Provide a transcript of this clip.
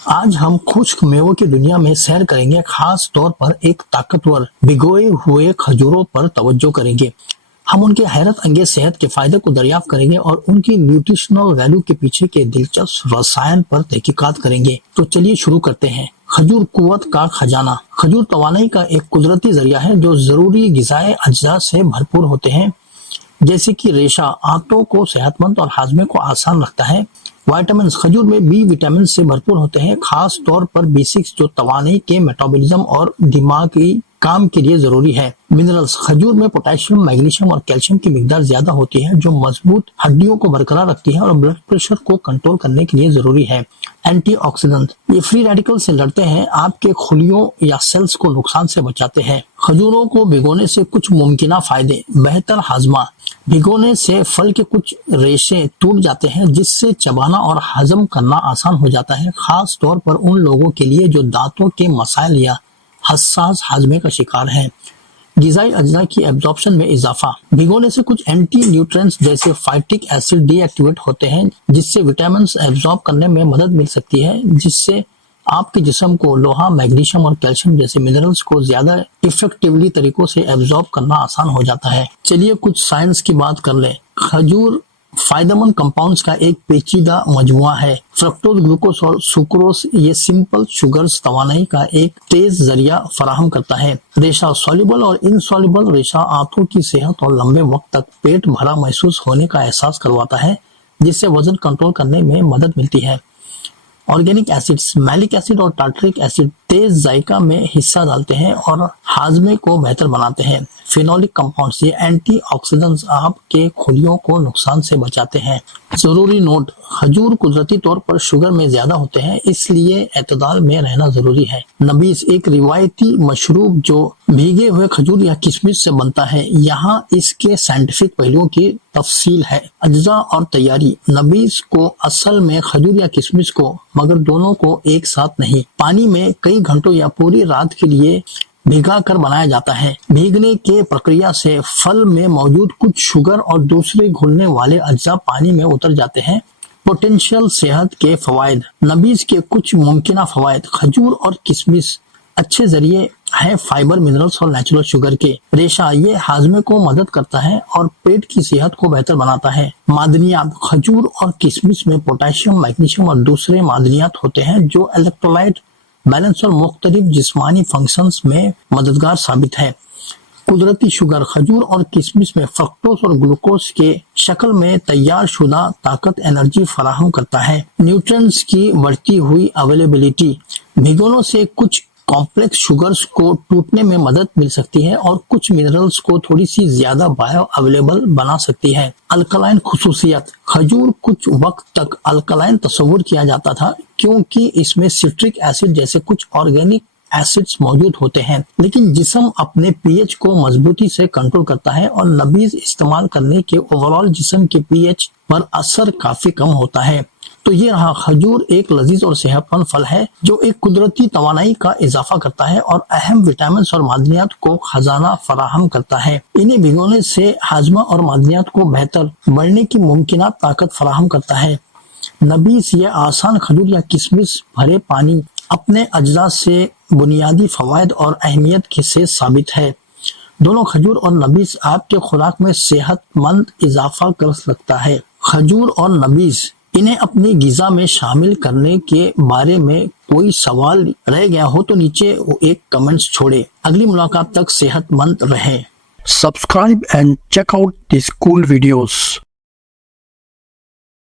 आज हम खुश्क मेवों की दुनिया में सैर करेंगे, खास तौर पर एक ताकतवर भिगोए हुए खजूरों पर तवज्जो करेंगे। हम उनके हैरत अंगेज सेहत के फायदे को दरियाफ्त करेंगे और उनकी न्यूट्रिशनल वैल्यू के पीछे के दिलचस्प रसायन पर तहकीकात करेंगे। तो चलिए शुरू करते हैं। खजूर कुव्वत का खजाना। खजूर तवानाई का एक कुदरती जरिया है जो जरूरी गिज़ाए अज्जा से भरपूर होते हैं, जैसे कि रेशा आंतों को सेहतमंद और हाजमे को आसान रखता है। विटामिन। खजूर में बी विटामिन से भरपूर होते हैं, खास तौर पर B6 जो तवानाई के मेटाबॉलिज्म और दिमागी काम के लिए जरूरी है। मिनरल्स। खजूर में पोटेशियम, मैग्नीशियम और कैल्शियम की मिकदार ज्यादा होती है जो मजबूत हड्डियों को बरकरार रखती है और ब्लड प्रेशर को कंट्रोल करने के लिए जरूरी है। एंटीऑक्सीडेंट। ये फ्री रेडिकल से लड़ते हैं, आपके खुलियों या सेल्स को नुकसान से बचाते हैं। खजूरों को भिगोने से कुछ मुमकिन फायदे। बेहतर हाजमा। भिगोने से फल के कुछ रेशे टूट जाते हैं जिससे चबाना और हजम करना आसान हो जाता है, खास तौर पर उन लोगों के लिए जो दांतों के मसाइल या हसास हाजमे का शिकार हैं। गिजाई अज्जा की एब्जॉर्प्शन में इजाफा। भिगोने से कुछ एंटी न्यूट्रिएंट्स जैसे फाइटिक एसिड डीएक्टिवेट होते हैं जिससे विटामिन एब्जॉर्ब करने में मदद मिल सकती है, जिससे आपके जिस्म को लोहा, मैग्नीशियम और कैल्शियम जैसे मिनरल्स को ज्यादा इफेक्टिवली तरीकों से एब्जॉर्ब करना आसान हो जाता है। चलिए कुछ साइंस की बात कर लें। खजूर फायदेमंद कंपाउंड्स का एक पेचीदा मजमुआ है। फ्रक्टोज, ग्लूकोज और सुक्रोज ये सिंपल शुगर्स तवानाई का एक तेज जरिया फराहम करता है। रेशा। सॉल्युबल और इनसॉल्युबल रेशा आंतों की सेहत और लंबे वक्त तक पेट भरा महसूस होने का एहसास करवाता है, जिससे वजन कंट्रोल करने में मदद मिलती है। Organic acids. मैलिक एसिड और टार्टरिक एसिड तेज जायका में हिस्सा डालते हैं और हाजमे को बेहतर बनाते हैं। Phenolic compounds. ये एंटीऑक्सीडेंट्स आपके खुलियों को नुकसान से बचाते हैं। जरूरी नोट। खजूर कुदरती तौर पर शुगर में ज्यादा होते हैं, इसलिए एतदाल में रहना जरूरी है। नबीज एक रिवायती मशरूब जो भीगे हुए खजूर या किशमिश से बनता है। यहाँ इसके साइंटिफिक पहलुओं की तफसील है। अज्जा और तैयारी। नबीज को असल में खजूर या किशमिश को, मगर दोनों को एक साथ नहीं, पानी में कई घंटों या पूरी रात के लिए भिगा कर बनाया जाता है। भीगने के प्रक्रिया से फल में मौजूद कुछ शुगर और दूसरे घुलने वाले अज्जा पानी में उतर जाते हैं। पोटेंशियल सेहत के फवायद। नबीज के कुछ मुमकिन फवायद। खजूर और किशमिश अच्छे जरिए है फाइबर, मिनरल्स और नेचुरल शुगर के। रेशा ये हाजमे को मदद करता है और पेट की सेहत को बेहतर बनाता है। मादनियात। खजूर और किशमिश में पोटेशियम, मैग्नीशियम और दूसरे मादनियात होते हैं जो इलेक्ट्रोलाइट बैलेंस और मुख्तलिफ जिस्मानी फंक्शंस में मददगार साबित है। कुदरती शुगर। खजूर और किशमिश में फ्रक्टोज और ग्लूकोज के शक्ल में तैयार शुदा ताकत एनर्जी फराहम करता है। न्यूट्रिएंट्स की बढ़ती हुई अवेलेबिलिटी। भिगोनों से कुछ कॉम्प्लेक्स शुगर्स को टूटने में मदद मिल सकती है और कुछ मिनरल्स को थोड़ी सी ज्यादा बायो अवेलेबल बना सकती है। अल्कलाइन खुसूसियत। खजूर कुछ वक्त तक अल्कलाइन तस्वुर किया जाता था क्योंकि इसमें सिट्रिक एसिड जैसे कुछ ऑर्गेनिक एसिड्स मौजूद होते हैं, लेकिन जिस्म अपने पीएच को मजबूती से कंट्रोल करता है और नबीज इस्तेमाल करने के ओवरऑल जिस्म के पीएच पर असर काफी कम होता है। तो ये रहा। खजूर एक लजीज और सेहतमंद फल है जो एक कुदरती तवानाई का इजाफा करता है और अहम विटामिन और मादनियात को खजाना फराहम करता है। इन्हें भिगोने से हाजमा और मादनियात को बेहतर बढ़ने की मुमकिन ताकत फराहम करता है। नबीज ये आसान खजूर या किशमिश भरे पानी अपने अज्जा से बुनियादी फवायद और अहमियत से साबित है। दोनों खजूर और नबीज आपके खुराक में सेहतमंद इजाफा कर सकता है। खजूर और नबीज, इन्हें अपनी गिजा में शामिल करने के बारे में कोई सवाल रह गया हो तो नीचे एक कमेंट्स छोड़े। अगली मुलाकात तक सेहतमंद रहें। Subscribe and check out these cool videos.